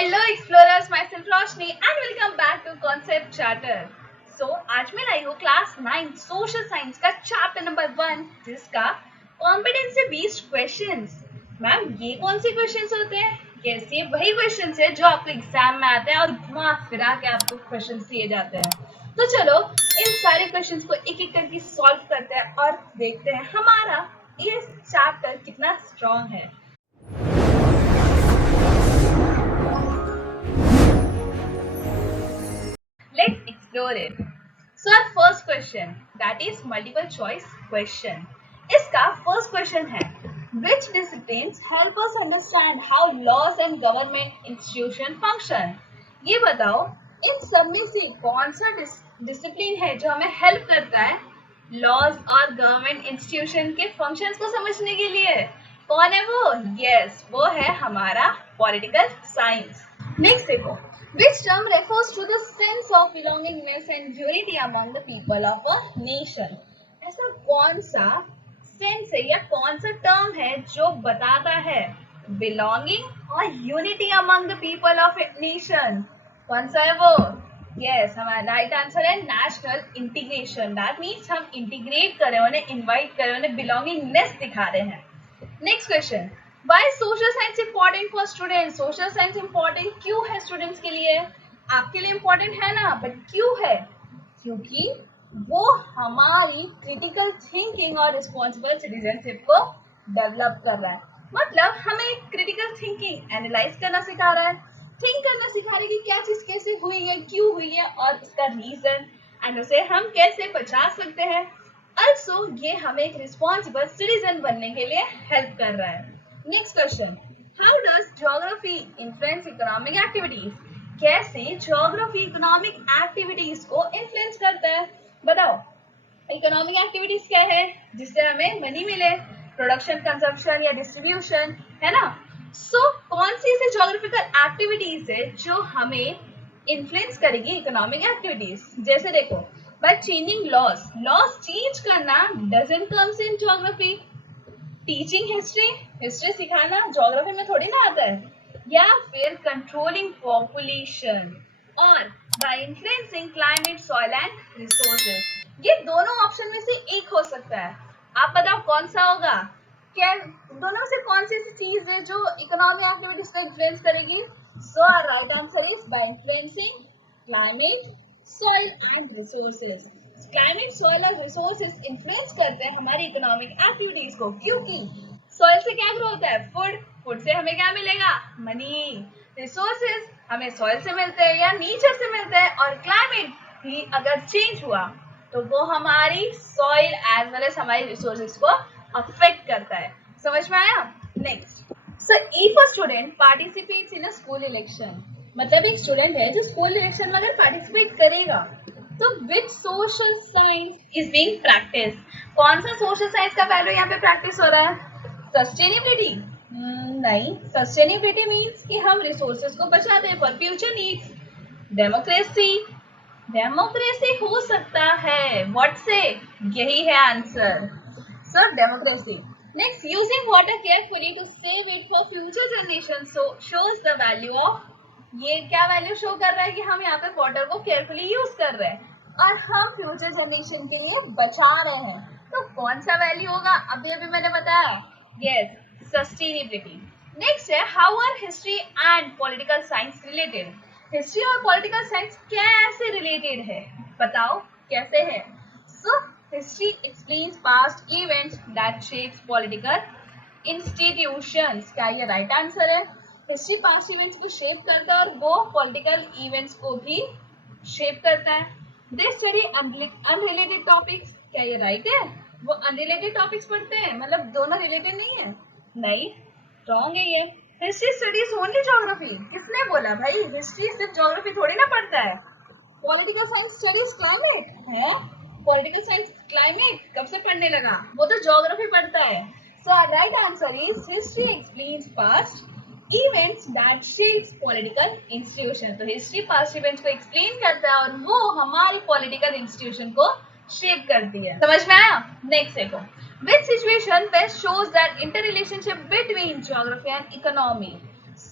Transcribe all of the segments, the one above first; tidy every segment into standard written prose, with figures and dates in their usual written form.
Hello explorers, myself Roshni and welcome back to concept charter. So आज मैं लाई हूँ क्लास 9 सोशल साइंस का चैप्टर नंबर 1 जिसका कॉम्पिटेंसी बेस्ड क्वेश्चंस। मैम ये कौन से क्वेश्चंस होते हैं? यस, ये वही क्वेश्चंस है जो आपको एग्जाम में आते हैं और घुमा फिरा के आपको क्वेश्चंस दिए जाते हैं। तो चलो इन सारे क्वेश्चंस को एक एक करके सॉल्व करते हैं और देखते हैं हमारा ये चैप्टर कितना स्ट्रॉन्ग है। Let's explore it. So our first question, that is multiple choice question. इसका first question है, which disciplines help us understand how laws and government institution function? ये बताओ इन सब में से कौन सा डिसिप्लिन है जो हमें हेल्प करता है लॉज और गवर्नमेंट इंस्टीट्यूशन के फंक्शंस को समझने के लिए? कौन है वो? यस, वो है हमारा पॉलिटिकल साइंस। नेक्स्ट देखो, which term refers to the sense of belongingness and unity among the people of a nation? ऐसा कौन सा सेंस है या कौन सा टर्म है जो बताता है बिलोंगिंग और unity among the people of a nation? कौन सा है वो? यस, हमारा राइट आंसर है नेशनल इंटीग्रेशन। दैट मीन्स हम इंटीग्रेट कर रहे हैं, उन्हें इन्वाइट कर रहे हैं, उन्हें बिलोंगिंगनेस दिखा रहे हैं। Next question, Why is social science important for students? Social science important क्यों है स्टूडेंट्स के लिए? आपके लिए important है ना, बट क्यों है? क्योंकि वो हमारी क्रिटिकल थिंकिंग और रिस्पॉन्सिबल सिटीजनशिप को डेवलप कर रहा है। मतलब हमें क्रिटिकल थिंकिंग एनालाइज करना सिखा रहा है, थिंक करना सिखा रहा है कि क्या चीज कैसे हुई है, क्यों हुई है और उसका रीजन एंड उसे हम कैसे बचा सकते हैं। Also ये हमें एक रिस्पॉन्सिबल सिटीजन बनने के लिए हेल्प कर रहा है। Next question, how does geography influence economic activities? कैसे ज्योग्राफी इकोनॉमिक एक्टिविटीज को इन्फ्लुएंस करता है? बताओ इकोनॉमिक एक्टिविटीज क्या है जिससे हमें मनी मिले, प्रोडक्शन, कंजप्शन या डिस्ट्रीब्यूशन, है ना? सो कौन सी ऐसी ज्योग्राफिकल एक्टिविटीज है जो हमें इन्फ्लुएंस करेगी इकोनॉमिक एक्टिविटीज? जैसे देखो, by changing laws, laws change करना doesn't comes in geography. Teaching history, history सिखाना ज्योग्राफी में थोड़ी ना आता है। या फिर कंट्रोलिंग पॉपुलेशन और by influencing climate, soil and resources. ये दोनों ऑप्शन में से एक हो सकता है। आप बताओ कौन सा होगा? क्या दोनों से कौन सी ऐसी चीज है जो इकोनॉमिक एक्टिविटीज को इन्फ्लुएंस करेगी? So right answer is by influencing climate, soil and resources. Climate, soil और रिसोर्सेज इन्फ्लुएंस करते हैं हमारी इकोनॉमिक एक्टिविटीज को, क्योंकि सॉइल से क्या ग्रो होता है? फूड, फूड से हमें क्या मिलेगा? मनी। रिसोर्सेज हमें सॉइल से मिलते हैं या नेचर से मिलते हैं, और क्लाइमेट भी अगर चेंज हुआ तो वो हमारी सॉइल एज वेल एज हमारी रिसोर्सेज को अफेक्ट करता है। समझ में आया? Next, so if a student participates in a school election, मतलब एक स्टूडेंट है जो स्कूल इलेक्शन में अगर पार्टिसिपेट करेगा तो which social science is being practice? कौन सा सोशल साइंस का वैल्यू यहाँ पे प्रैक्टिस हो रहा है? सस्टेनेबिलिटी? नहीं, सस्टेनेबिलिटी मीन्स कि हम रिसोर्सेज को बचाते हैं for future needs. Democracy, democracy हो सकता है व्हाट से? यही है answer, sir democracy. Next, using water carefully to save it for future generation shows the value of, ये क्या वैल्यू शो कर रहा है कि हम यहाँ पे वाटर को केयरफुली यूज कर रहे हैं और हम फ्यूचर जनरेशन के लिए बचा रहे हैं। तो कौन सा वैल्यू होगा? अभी अभी मैंने बताया, यस, सस्टेनेबिलिटी। नेक्स्ट है, how our history and political science related? History और पॉलिटिकल साइंस कैसे रिलेटेड है? बताओ कैसे है? So history explains past events that shapes political institutions. क्या ये राइट आंसर है? हिस्ट्री पास्ट इवेंट्स को शेप करता है और वो पॉलिटिकल इवेंट्स को भी शेप करता है। They study unrelated topics. क्या ये राइट है? वो अनरिलेटेड टॉपिक्स पढ़ते हैं, मतलब दोनों रिलेटेड नहीं है। नहीं, रॉन्ग है ये। History studies only geography. किसने बोला भाई? हिस्ट्री सिर्फ ज्योग्राफी थोड़ी ना पढ़ता है। पॉलिटिकल साइंस स्टडीज क्लाइमेट है। पॉलिटिकल साइंस क्लाइमेट कब से पढ़ने लगा? वो तो ज्योग्राफी पढ़ता है। So right answer is history explains past events that shapes political institution. तो हिस्ट्री पास्ट इवेंट्स को एक्सप्लेन करता है और वो हमारी पॉलिटिकल इंस्टीट्यूशन को शेप करती है। समझ में आया? नेक्स्ट देखो, which situation best shows that interrelationship between geography and economy?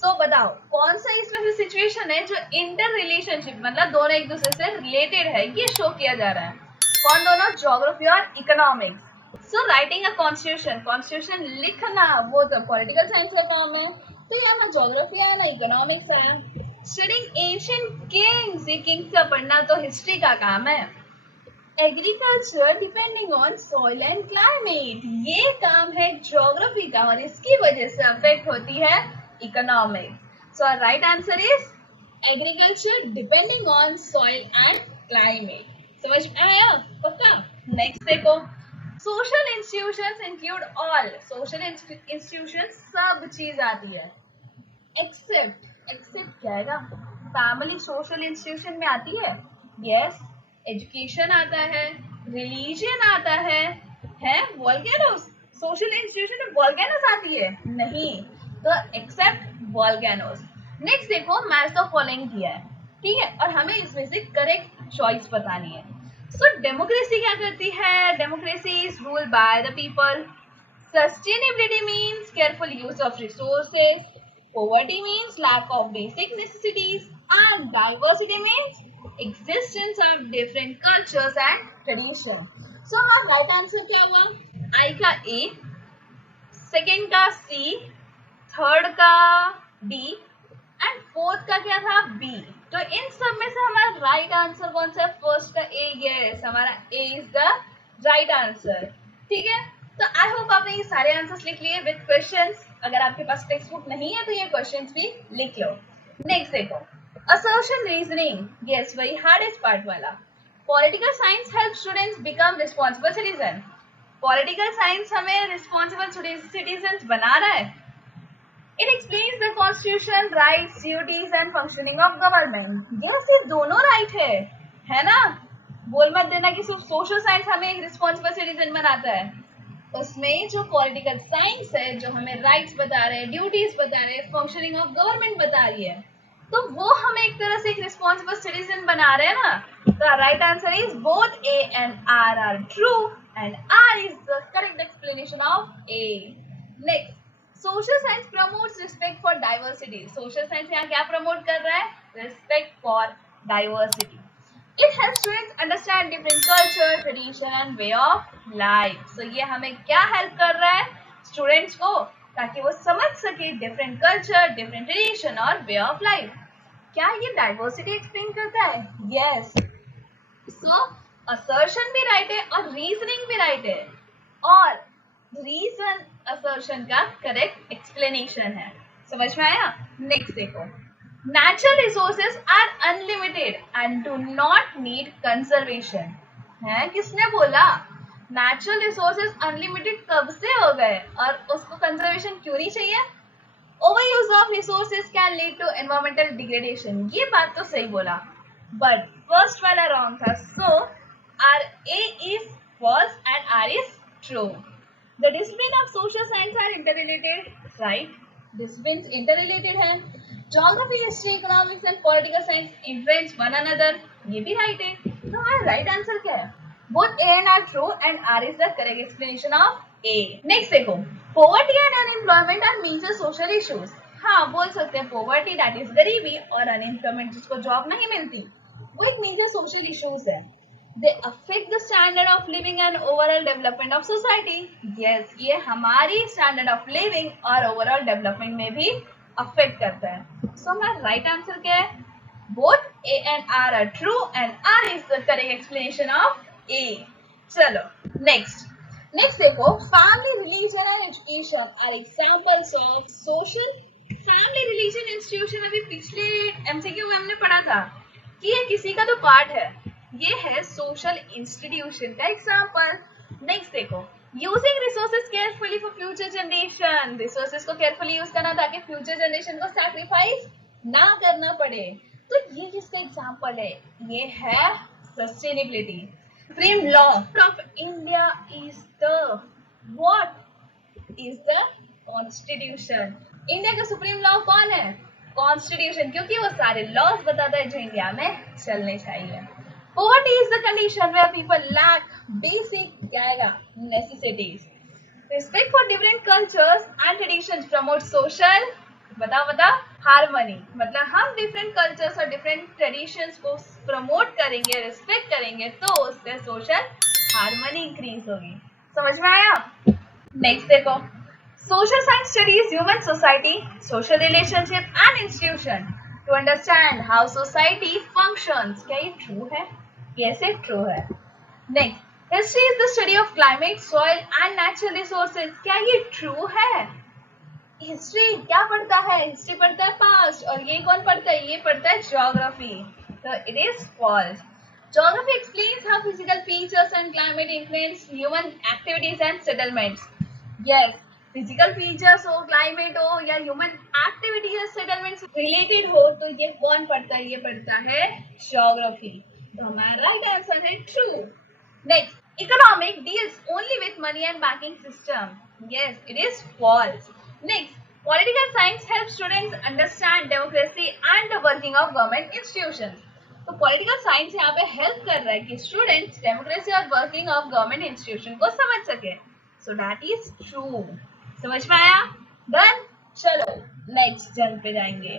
सो बताओ कौन सा इसमें से सिचुएशन है जो इंटर रिलेशनशिप मतलब दोनों एक दूसरे से रिलेटेड है, ये शो किया जा रहा है। कौन दोनों? ज्योग्राफी और economics. So writing a constitution, constitution लिखना वो तो पॉलिटिकल साइंस का काम है, तो यहाँ ना ज्योग्राफी है ना इकोनॉमिक्स है। स्टडिंग एंशिएंट किंग्स, ये किंग्स का पढ़ना तो हिस्ट्री का काम है। Agriculture depending on soil and climate, ये काम है ज्योग्राफी का और इसकी वजह से अफेक्ट होती है economic. So right answer is agriculture depending on soil and climate. समझ में आया? पक्का? नेक्स्ट देखो, social institutions include all, social institution सब चीज आती है एक्सेप्ट, एक्सेप्ट क्या है? फैमिली सोशल इंस्टीट्यूशन में आती है? यस। एजुकेशन आता है, रिलीजन आता है वॉल्केनोस सोशल इंस्टीट्यूशन में वॉल्केनोस आती है? नहीं, तो एक्सेप्ट वॉल्केनोस। नेक्स्ट देखो, मैच द फॉलोइंग दिया है, ठीक है, और हमें इसमें से करेक्ट चॉइस बतानी है। सो डेमोक्रेसी क्या करती है? Democracy is rule by the people. Sustainability means careful use of resources. Poverty means lack of basic necessities. And diversity means existence of different cultures and traditions. So our right answer क्या हुआ? I का A, second का C, third का D and fourth का क्या था? B. तो इन सब में से हमारा राइट आंसर कौन सा है? फर्स्ट का A, यस, हमारा A is the right answer. ठीक है, तो आई होप आपने ये सारे आंसर्स लिख लिए विद क्वेश्चंस। अगर आपके पास टेक्स्ट बुक नहीं है तो ये क्वेश्चंस भी लिख लो। नेक्स्ट देखो, असर्शन रीजनिंग, यस वही हार्डेस्ट पार्ट वाला। Political science help students become responsible citizen. Political science हमें रिस्पॉन्सिबल सिटीजन बना रहा है। It explains the constitution, rights, duties and functioning of government. ये सिर्फ दोनों राइट है ना? बोल मत देना कि सिर्फ सोशल साइंस हमें एक रिस्पॉन्सिबल सिटीजन बनाता है। उसमें जो पॉलिटिकल साइंस है जो हमें राइट्स बता रहे हैं, ड्यूटीज बता रहे हैं, फंक्शनिंग ऑफ गवर्नमेंट बता रही है, तो वो हमें एक तरह से एक रिस्पॉन्सिबल सिटीजन बना रहे हैं ना। तो right answer is both A and R are true and R is the correct explanation of A. Next, social science promotes respect for diversity. Social science यहाँ क्या प्रमोट कर रहा है? Respect for diversity. It helps students understand different culture, tradition and way of life. So ये हमें क्या help कर रहा है? स्टूडेंट्स को, ताकि वो समझ सके डिफरेंट कल्चर, डिफरेंट ट्रेडिशन और वे ऑफ लाइफ। क्या ये डाइवर्सिटी एक्सप्लेन करता है? यस। सो असर्शन भी राइट है और रीजनिंग भी राइट है, और रीजन असर्शन का करेक्ट एक्सप्लेनेशन है। समझ में आया? नेक्स्ट देखो, natural resources are unlimited and do not need conservation। है किसने बोला? natural resources unlimited कब से हो गए और उसको conservation क्यों नहीं चाहिए? overuse of resources can lead to environmental degradation, ये बात तो सही बोला, but first वाला wrong था। so our A is false and R is true। the discipline of social science are interrelated, right? disciplines interrelated है। Geography, history, economics and political science influence one another, ये भी right है। तो हमारा right answer क्या है? Both A and R true and R is the correct explanation of A। Next देखो, poverty and unemployment are major social issues। हाँ बोल सकते हैं poverty that is गरीबी और unemployment जिसको job नहीं मिलती, वो एक major social issues है। They affect the standard of living and overall development of society। Yes, ये हमारी standard of living और overall development में भी affect करता है। So हमारा right answer क्या है? Both A and R are true and R is the correct explanation of A। चलो next देखो, family, religion and education are examples of social। family, religion, institution अभी पिछले MCQ में हमने पढ़ा था कि ये किसी का तो पार्ट है, ये है सोशल इंस्टीट्यूशन का एग्जाम्पल। नेक्स्ट देखो, using resources carefully for future generation. Resources को केयरफुली यूज करना ताकि फ्यूचर जनरेशन को सैक्रिफाइस ना करना पड़े। तो ये किसका एग्जाम्पल है? ये है sustainability. Supreme law of India is the what? Is the constitution. India का सुप्रीम लॉ कौन है? कॉन्स्टिट्यूशन, क्योंकि वो सारे लॉज बताता है जो इंडिया में चलने चाहिए। Poverty is the condition where people lack basic necessities। Respect for different cultures and traditions promotes social, बताओ हार्मनी मतलब हम डिफरेंट कल्चर्स और डिफरेंट ट्रेडिशंस को प्रमोट करेंगे, रिस्पेक्ट करेंगे तो उससे सोशल हार्मनी इंक्रीज होगी। समझ में आया? नेक्स्ट देखो, social science studies human society, social relationship and institution to understand how society functions. क्या ये ट्रू है? कैसे ट्रू है? Next, history is the study of climate, soil and natural resources. क्या ये ट्रू है? हिस्ट्री क्या पढ़ता है? हिस्ट्री पढ़ता है पास्ट, और ये कौन पढ़ता है? ये पढ़ता है ज्योग्राफी। तो it is false. Geography explains how physical features and climate influence human activities and settlements. Yes, physical features हो, climate हो या human activity या settlements related हो तो ये कौन पढ़ता है? ये पढ़ता है geography। तो हमारा right answer है true। Next, economic deals only with money and banking system. Yes, it is false. Next, political science helps students understand democracy and the working of government institutions. तो पॉलिटिकल साइंस यहाँ पे help कर रहा है कि students democracy और working of government institution को समझ सके। So that is true. समझ में आया? डन। चलो नेक्स्ट जन पे जाएंगे।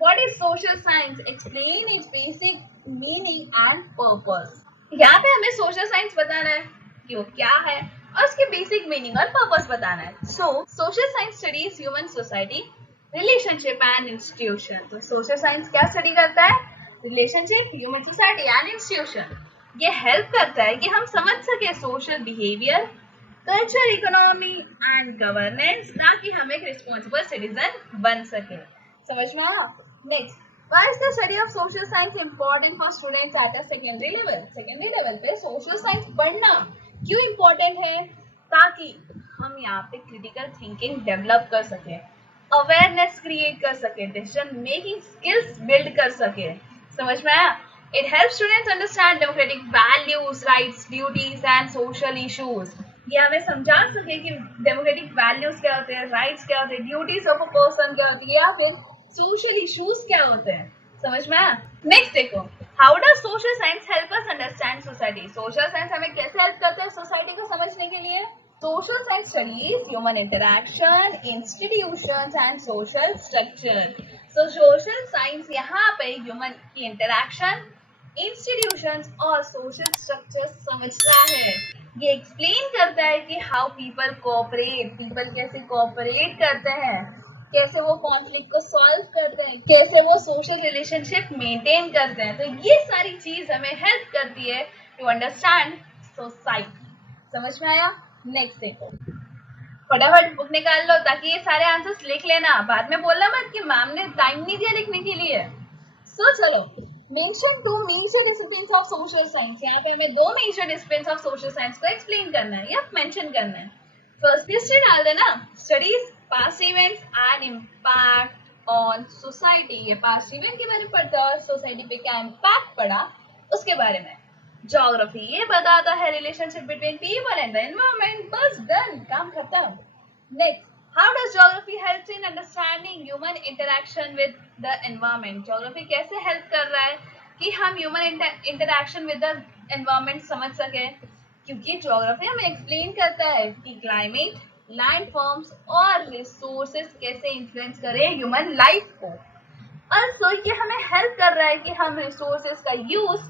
What is social science? Explain it's basic meaning and purpose. यहाँ पे हमें सोशल साइंस बताना है कि वो क्या है और उसकी बेसिक मीनिंग और पर्पस बताना है। So social science studies human society, relationship and institution. तो सोशल साइंस क्या स्टडी करता है? Relationship, human society and institution. ये हेल्प करता है कि हम समझ सके social behaviour, culture, economy and governance, ताकि हम एक रिस्पॉन्सिबल सिटीजन बन सके। समझ में आया? Next, why is the study of social science important for students at a secondary level? secondary level पे social science पढ़ना क्यों important है? ताकि हम यहाँ पे critical thinking develop कर सके, awareness create कर सके, decision making skills build कर सके। समझ में आया? It helps students understand democratic values, rights, duties and social issues. ये हमें समझा सके कि डेमोक्रेटिक वैल्यूज क्या होते हैं, राइट्स क्या होते हैं, ड्यूटीज ऑफ अ पर्सन क्या होती है, या फिर सोशल इश्यूज क्या होते हैं। समझ में आया? नेक्स्ट देखो, how does social science help us understand society? Social science हमें कैसे हेल्प करता है सोसाइटी को समझने के लिए? Social science studies human interaction, institutions and social structure. So social science यहाँ पे ह्यूमन की इंटरैक्शन, इंस्टीट्यूशंस और सोशल स्ट्रक्चर समझता है। ये एक्सप्लेन करता है कि हाउ पीपल कोऑपरेट, पीपल कैसे कोऑपरेट करते हैं, कैसे वो कॉन्फ्लिक्ट को सॉल्व करते हैं, कैसे वो सोशल रिलेशनशिप मेंटेन करते हैं। तो ये सारी चीज हमें हेल्प करती है टू अंडरस्टैंड सोसाइटी। समझ में आया? नेक्स्ट देखो, फटाफट बुक निकाल लो ताकि ये सारे आंसर्स लिख लेना, बाद में बोलना मत कि मैम ने टाइम नहीं दिया लिखने के लिए। सो चलो, mention two major disciplines of social science. यहाँ पे हमें दो major disciplines of social science को एक्सप्लेन करना है या मेंशन करना है। फर्स्ट हिस्ट्री डाल देना, studies past events and impact on society. ये पास्ट इवेंट के बारे में पढ़ता है और सोसाइटी पे क्या इम्पैक्ट पड़ा उसके बारे में। ज्योग्राफी ये बताता है relationship between people and the environment. बस डन, काम खत्म। Next, how does geography helps in understanding human interaction with the environment? Geography कैसे हेल्प कर रहा है कि हम human interaction with the environment समझ सके? क्योंकि ज्योग्राफी हमें एक्सप्लेन करता है कि क्लाइमेट, लैंड फॉर्म्स और रिसोर्सेज कैसे इन्फ्लुएंस करें ह्यूमन लाइफ को। ऑल्सो ये हमें हेल्प कर रहा है कि हम रिसोर्सेज का यूज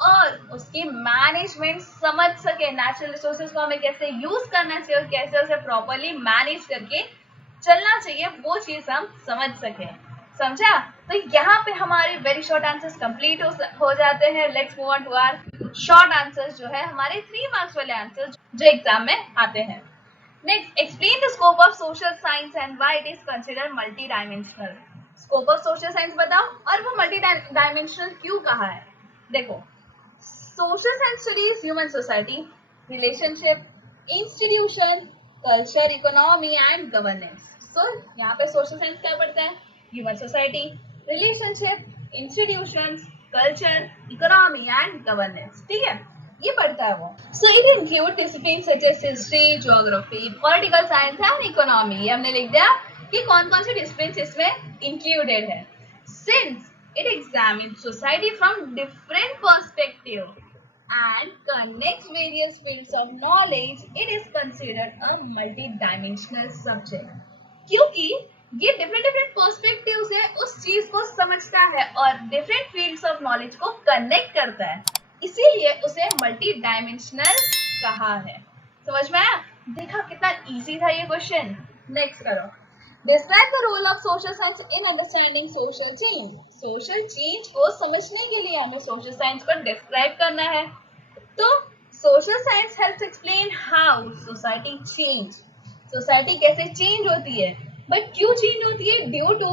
और उसकी मैनेजमेंट समझ सके। नेचुरल रिसोर्सेज को हमें कैसे यूज करना चाहिए और कैसे उसे प्रॉपरली मैनेज करके चलना चाहिए, वो चीज हम समझ सके। समझा? तो यहाँ पे हमारे वेरी शॉर्ट आंसर्स कंप्लीट हो जाते हैं। Let's move on to our short answers, जो है हमारे 3 मार्क्स वाले आंसर्स जो एग्जाम में आते हैं। Next, explain the scope of social science and why it is considered multi dimensional. Scope of social science बताओ और वो मल्टी डायमेंशनल क्यों कहा है। देखो, social science studies human society, relationship, institution, culture, economy and governance. So यहाँ पे social science क्या पढ़ता है? Human society, relationship, institutions, culture, economy and governance. ठीक है, ये पढ़ता है वो। So it include discipline such as history, geography, political science and economy. ये हमने लिख दिया कि कौन कौन से डिसिप्लिन इसमें इंक्लूडेड है। Since it examines society from different perspectives and connects various fields of knowledge, it is considered a multi-dimensional subject. क्योंकि ये डिफरेंट डिफरेंट पर्सपेक्टिव से उस चीज को समझता है और डिफरेंट फील्ड्स ऑफ नॉलेज को कनेक्ट करता है, इसीलिए उसे मल्टी डायमेंशनल कहा है। समझ में आया? देखा कितना इजी था ये क्वेश्चन। नेक्स्ट करो। Describe the role of social science in understanding social change. Social change को समझने के लिए हमें सोशल साइंस को डिस्क्राइब करना है। तो social science helps explain how society change. Society कैसे चेंज होती है, बट क्यों चेंज होती है? Due to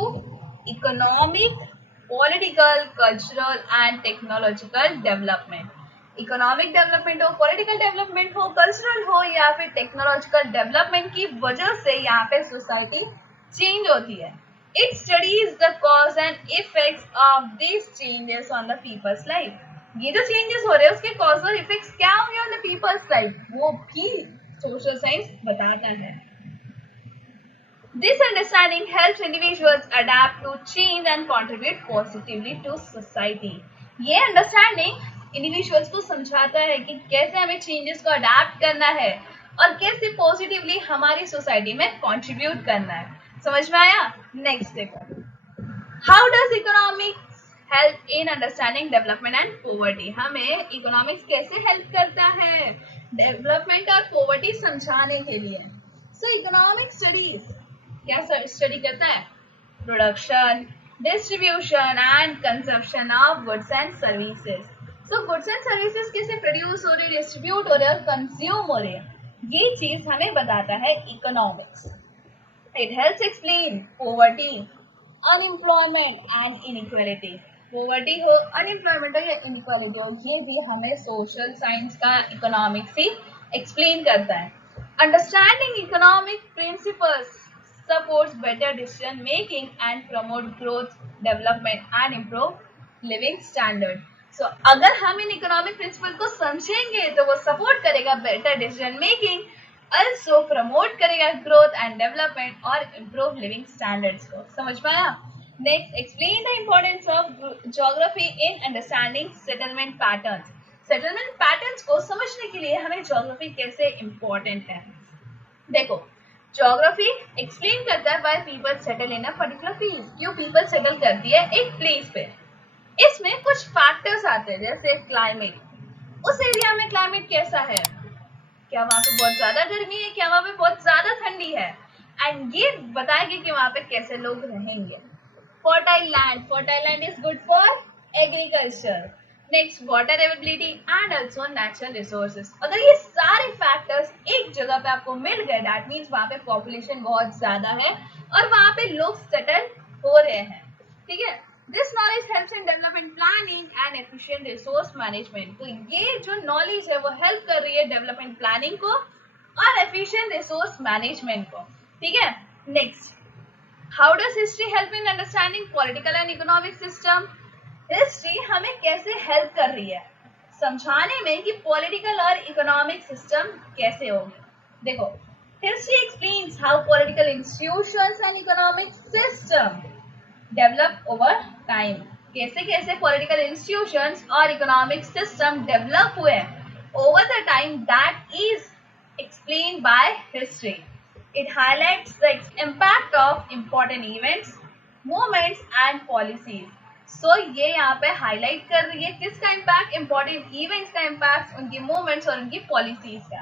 economic, political, cultural and technological development. Economic development हो, पॉलिटिकल डेवलपमेंट हो, कल्चरल हो या फिर टेक्नोलॉजिकल डेवलपमेंट की वजह से यहाँ पे सोसाइटी चेंज होती है। It studies the cause and effects of this changes on the people's life. ये जो चेंजेस हो रहे हैं उसके कॉजल इफेक्ट्स क्या होंगे ऑन द पीपल्स लाइफ, वो भी सोशल साइंस बताता है। This understanding helps individuals adapt to change and contribute positively to society. ये अंडरस्टैंडिंग इंडिविजुअल्स को समझाता है कि कैसे हमें चेंजेस को अडेप्ट करना है और कैसे पॉजिटिवली हमारी सोसाइटी में कंट्रीब्यूट करना है। समझ में आया? नेक्स्ट देखो। How does economics help in understanding development and poverty. हमें इकोनॉमिक्स कैसे हेल्प करता है डेवलपमेंट और पॉवर्टी समझाने के लिए। सो इकोनॉमिक स्टडीज क्या स्टडी करता है? Production, distribution and consumption of goods and services. So goods and services कैसे प्रोड्यूस हो रहे, डिस्ट्रीब्यूट हो रहे और कंज्यूम हो रहे हैं, ये चीज हमें बताता है economics. It helps explain poverty, unemployment and inequality. Poverty हो, अनएम्प्लॉयमेंट हो या इनइक्वालिटी हो, ये भी हमें सोशल साइंस का इकोनॉमिक्स ही एक्सप्लेन करता है। Understanding economic principles supports better decision making and promote growth, development and improve living standard. So अगर हम इन इकोनॉमिक प्रिंसिपल को समझेंगे तो वो सपोर्ट करेगा better decision making, also promote करेगा ग्रोथ एंड डेवलपमेंट और इम्प्रूव लिविंग स्टैंडर्ड्स को। समझ पाया? Next, explain the importance of geography in understanding settlement patterns. Settlement patterns को समझने के लिए हमें ज्योग्राफी कैसे इम्पोर्टेंट है। देखो, ज्योग्राफी एक्सप्लेन करता है why people settle in a particular place, क्यों पीपल सेटल करती है एक प्लेस पे। इसमें कुछ फैक्टर्स आते हैं जैसे क्लाइमेट, उस एरिया में क्लाइमेट कैसा है, क्या वहां पे बहुत ज्यादा गर्मी है, क्या वहां पे बहुत ज्यादा ठंडी है, एंड ये बताएगी कि वहां पे कैसे लोग रहेंगे। Fertile land is good for agriculture. Next, water availability and also natural resources. अगर ये सारे फैक्टर्स एक जगह पे आपको मिल गए, दैट मीन्स वहां पे पॉपुलेशन बहुत ज्यादा है और वहां पे लोग सेटल हो रहे हैं। ठीक है, this knowledge helps in development planning and efficient resource management. तो ये जो नॉलेज है वो हेल्प कर रही है डेवलपमेंट प्लानिंग को और एफिशिएंट रिसोर्स मैनेजमेंट को। ठीक है, next, how does history help in understanding political and economic system. History हमें कैसे हेल्प कर रही है समझाने में कि पॉलिटिकल और इकोनॉमिक सिस्टम कैसे होगी। देखो, history explains how political institutions and economic system develop over time. कैसे कैसे पॉलिटिकल इंस्टीट्यूशंस और इकोनॉमिक सिस्टम डेवलप हुए over the time, that is explained by history. It highlights the impact of important events, movements and policies. So ये यहाँ पे highlight कर रही है किसका इम्पैक्ट, इंपॉर्टेंट इवेंट्स का इम्पैक्ट, उनकी मूवमेंट्स और उनकी पॉलिसीज का।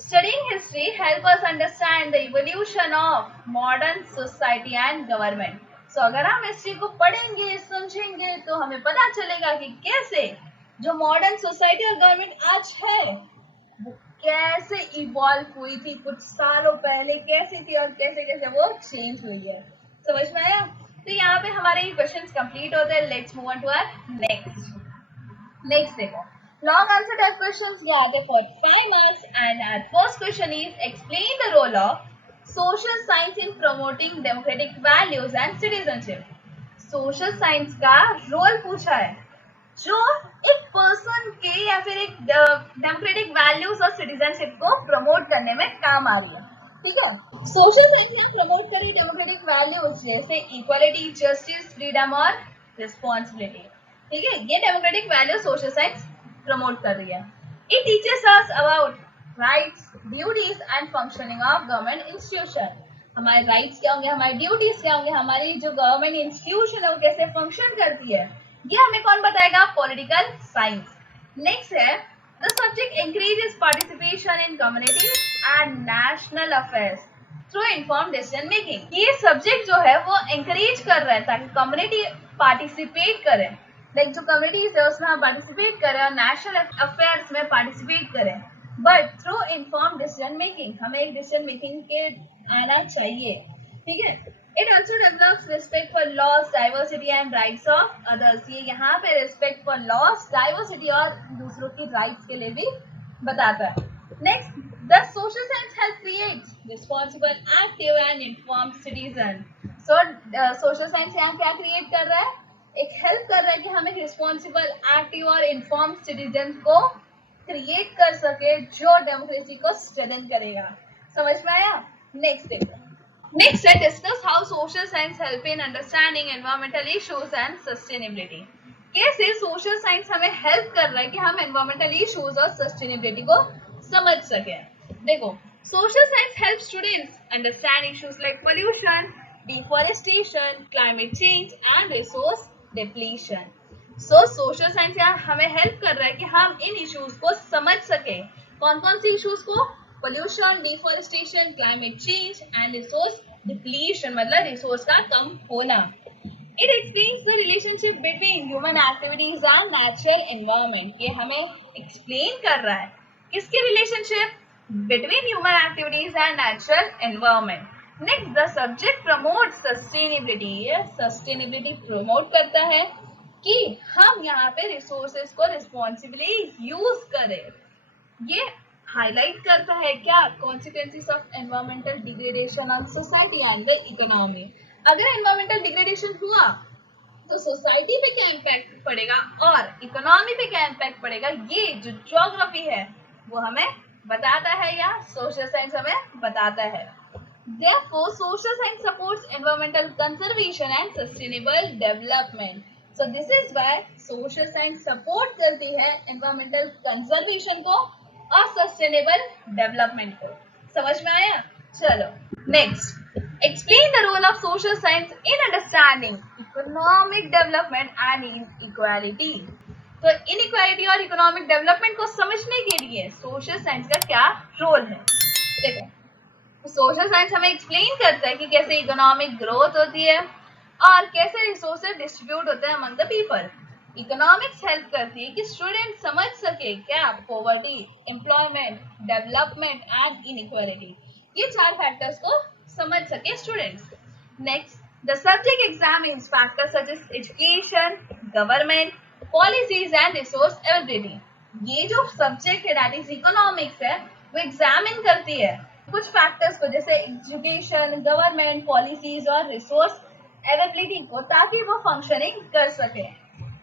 Studying history help us understand the evolution of modern society and government. So अगर हम हिस्ट्री को पढ़ेंगे समझेंगे तो हमें पता चलेगा कि कैसे जो मॉडर्न सोसाइटी और गवर्नमेंट आज है वो कैसे इवॉल्व हुई थी कुछ सालों पहले, कैसे थी और कैसे कैसे वो चेंज हुई है। समझ में आया? तो यहाँ पे हमारे ये क्वेश्चंस कंप्लीट होते हैं। Let's move on to our next देखो, लॉन्ग आंसर टाइप क्वेश्चंस ये आते हैं for 5 marks and our first question is explain the role of social science in promoting democratic values and citizenship. Social science का role पूछा है जो एक person के या फिर एक डेमोक्रेटिक वैल्यूज और सिटीजनशिप को प्रमोट करने में काम आ रही है। ठीक है, सोशल साइंस ने प्रमोट करी डेमोक्रेटिक वैल्यूज जैसे इक्वालिटी, जस्टिस, फ्रीडम और रिस्पॉन्सिबिलिटी। ठीक है, ये democratic value social science promote कर रही है। It teaches us about rights, duties and functioning of government institution. हमारे राइट्स क्या होंगे, हमारी ड्यूटीज क्या होंगे, हमारी जो गवर्नमेंट इंस्टीट्यूशन है वो कैसे फंक्शन करती है, ये हमें कौन बताएगा, पॉलिटिकल साइंस। नेक्स्ट है the subject increases participation in community and national affairs through inform decision making. ये सब्जेक्ट जो है वो इंकरेज कर रहा है ताकि कम्युनिटी पार्टिसिपेट करे, लाइक जो कम्युनिटीज है उसमें हम पार्टिसिपेट करें और नेशनल अफेयर्स में पार्टिसिपेट करें, but through inform decision making, हमें एक डिसीजन मेकिंग के आना चाहिए, ठीक है। It also develops respect for loss, diversity and rights of others. ये यहाँ पे रिस्पेक्ट फॉर लॉस, डाइवर्सिटी और दूसरों की राइट्स के लिए भी बताता है। Next, the social science help creates responsible, active and informed citizen. So social science यहाँ क्या क्रिएट कर रहा है, एक हेल्प कर रहा है कि हम एक रिस्पॉन्सिबल, एक्टिव और इन्फॉर्म्ड सिटीजन को क्रिएट कर सके जो डेमोक्रेसी को स्ट्रेंथन करेगा। समझ में आया? नेक्स्ट देखो। नेक्स्ट है discuss how social science help in understanding environmental issues and sustainability. कैसे सोशल साइंस हमें हेल्प कर रहा है कि हम एनवायरमेंटल इश्यूज और सस्टेनेबिलिटी को समझ सके। देखो, social science help students understand issues like pollution, deforestation, climate change and resource depletion. So social science यहाँ हमें हेल्प कर रहा है कि हम इन इश्यूज को समझ सके। कौन कौन सी इश्यूज को, pollution, deforestation, climate change and resource depletion, मतलब रिसोर्स का कम होना। It explains the relationship between human activities and natural environment. ये हमें एक्सप्लेन कर रहा है किसकी relationship, between human activities and natural environment. Next, the subject promote sustainability. ये सस्टेनेबिलिटी प्रमोट करता है कि हम यहाँ पे रिसोर्सेज को रिस्पॉन्सिबली यूज करें। ये हाईलाइट करता है क्या, consequences of environmental degradation on society and the economy. अगर एनवायरमेंटल डिग्रेडेशन हुआ तो सोसाइटी पे क्या इम्पैक्ट पड़ेगा और इकोनॉमी पे क्या इम्पैक्ट पड़ेगा, ये जो ज्योग्राफी है वो हमें बताता है या सोशल साइंस हमें बताता है। Therefore, social science supports environmental conservation and sustainable development. So this is why social science support करती है environmental conservation को और sustainable development को। समझ में आया? चलो next, explain the role of social science in understanding economic development and inequality. तो inequality और economic development को समझने के लिए social science का क्या रोल है, देखो। सोशल साइंस हमें एक्सप्लेन करता है कि कैसे इकोनॉमिक ग्रोथ होती है और कैसे रिसोर्सेज डिस्ट्रीब्यूट होते हैं among the people. Economics help करती है कि स्टूडेंट समझ सके क्या, poverty, employment, development and inequality, ये चार फैक्टर्स को समझ सके students. Next, the subject examines factors such as education, government, policies and resource availability. ये जो सब्जेक्ट है दैट इज इकोनॉमिक्स है, वो एग्जामिन करती है कुछ फैक्टर्स को, जैसे एजुकेशन, गवर्नमेंट, पॉलिसीज और रिसोर्स अवेलेबिलिटी को, ताकि वो फंक्शनिंग कर सके।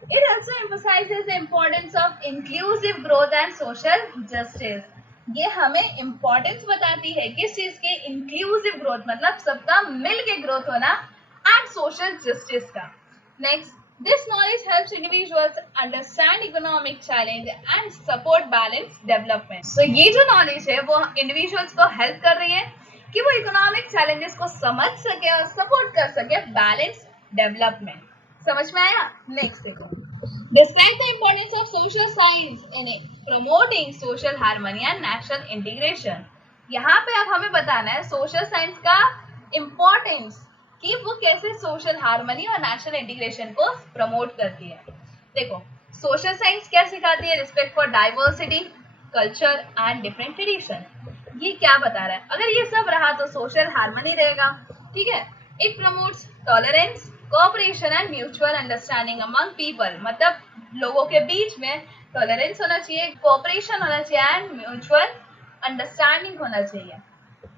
It also emphasises the importance of inclusive growth and social justice. ये हमें इम्पोर्टेंस बताती है किस चीज के, इंक्लूसिव ग्रोथ मतलब सबका मिल के ग्रोथ होना एंड सोशल जस्टिस का। Next, this knowledge helps individuals understand economic challenge and support balanced development. So ये जो knowledge है वो individuals को help कर रही है कि वो economic challenges को समझ सके और support कर सके balanced development. समझ में आया? Next देखो, describe the importance of social science in promoting social harmony and national integration. यहाँ पे अब हमें बताना है सोशल साइंस का इम्पोर्टेंस कि वो कैसे सोशल हार्मनी और नेशनल इंटीग्रेशन को प्रमोट करती है। देखो, सोशल साइंस क्या सिखाती है, respect for diversity, culture and different tradition. ये क्या बता रहा है, अगर ये सब रहा तो सोशल हार्मनी रहेगा, ठीक है। It promotes tolerance, cooperation and mutual understanding among people, मतलब लोगों के बीच में टॉलरेंस होना चाहिए, कोऑपरेशन होना चाहिए एंड म्यूचुअल अंडरस्टैंडिंग होना चाहिए।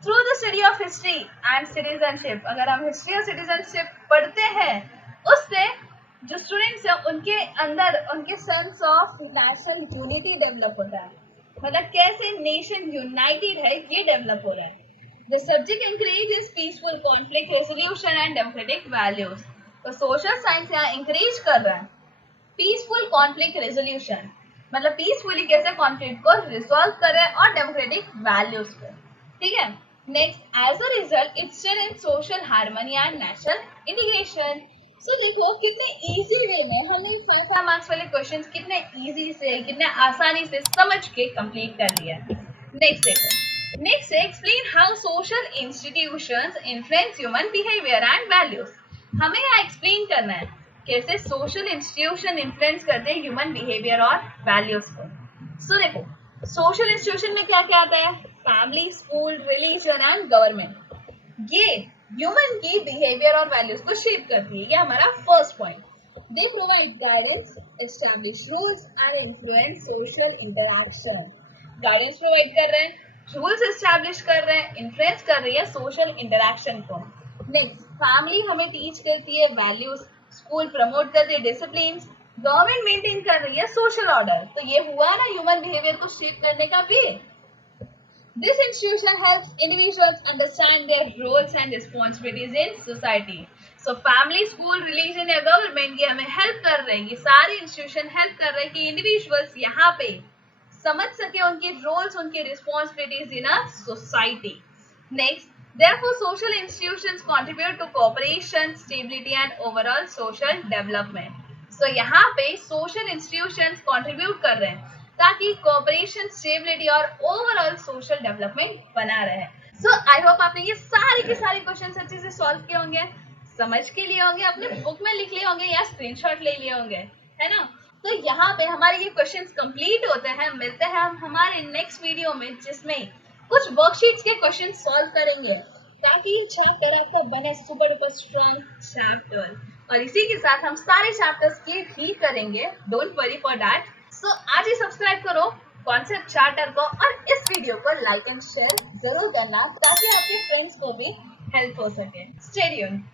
Through the study of history and citizenship, अगर हम हिस्ट्री और सिटीजनशिप पढ़ते हैं उससे जो स्टूडेंट्स हैं उनके अंदर उनके sense of national unity develop होता है, मतलब कैसे नेशन यूनाइटेड है ये डेवलप हो रहा है। The subject encourages peaceful conflict resolution and democratic values. तो सोशल साइंस यहाँ इंकरेज कर रहा है पीसफुल कॉन्फ्लिक्ट रेजोल्यूशन, मतलब पीसफुली कैसे कॉन्फ्लिक्ट को रिजॉल्व करें और डेमोक्रेटिक वैल्यूज पे, ठीक है। Next, as a result, it strengthens social harmony and national integration. So देखो कितने इजी वे में हमने 5 मार्क्स वाले क्वेश्चंस कितने इजी से कितने आसानी से समझ के कंप्लीट कर लिया. नेक्स्ट देखो. Next explain how social institutions influence human behaviour and values. हमें यहाँ एक्सप्लेन करना है कैसे सोशल इंस्टीट्यूशन इन्फ्लुएंस करते हैं ह्यूमन बिहेवियर और वैल्यूज को. सो देखो सोशल इंस्टीट्यूशन में क्या क्या आता है? Family, school, religion and government. ये ह्यूमन की बिहेवियर और वैल्यूज को शेप करती है. ये हमारा first point. They provide guidance, establish rules and influence social interaction. Guidance provide कर रहे हैं, रूल्स एस्टैब्लिश कर रहे हैं, इन्फ्लुएंस कर रही है सोशल इंटरैक्शन को. नेक्स्ट, फैमिली हमें टीच करती है वैल्यूज, स्कूल प्रमोट करती है डिसिप्लिन, गवर्नमेंट मेंटेन कर रही है सोशल ऑर्डर. तो ये हुआ ना ह्यूमन बिहेवियर को शेप करने का भी. This institution helps individuals understand their roles and responsibilities in society. So family, school, religion या government ये हमें help कर रहे हैं. ये सारे institution help कर रहे हैं कि individuals यहाँ पे समझ सके उनके roles, उनके responsibilities in a society. Next, therefore social institutions contribute to cooperation, stability and overall social development. So यहाँ पे social institutions contribute कर रहे हैं ताकि कोऑपरेशन, स्टेबिलिटी और ओवरऑल सोशल डेवलपमेंट बना रहे. सो आई होप आपने ये सारे के सारे क्वेश्चन अच्छे से सॉल्व किए होंगे, समझ के लिए होंगे, अपने बुक में लिख लिए होंगे या स्क्रीनशॉट ले लिए होंगे, है ना. तो यहाँ पे हमारे ये क्वेश्चंस कंप्लीट होते हैं. मिलते हैं हम हमारे नेक्स्ट वीडियो में जिसमें कुछ वर्कशीट्स के क्वेश्चन सॉल्व करेंगे ताकि चैप्टर आपका बने सुपर डुपर स्ट्रॉन्ग चैप्टर. और इसी के साथ हम सारे चैप्टर्स के भी करेंगे. Don't worry for that. So आज ही सब्सक्राइब करो कॉन्सेप्ट चार्टर को और इस वीडियो को लाइक एंड शेयर जरूर करना ताकि आपके फ्रेंड्स को भी हेल्प हो सके. Stay tuned.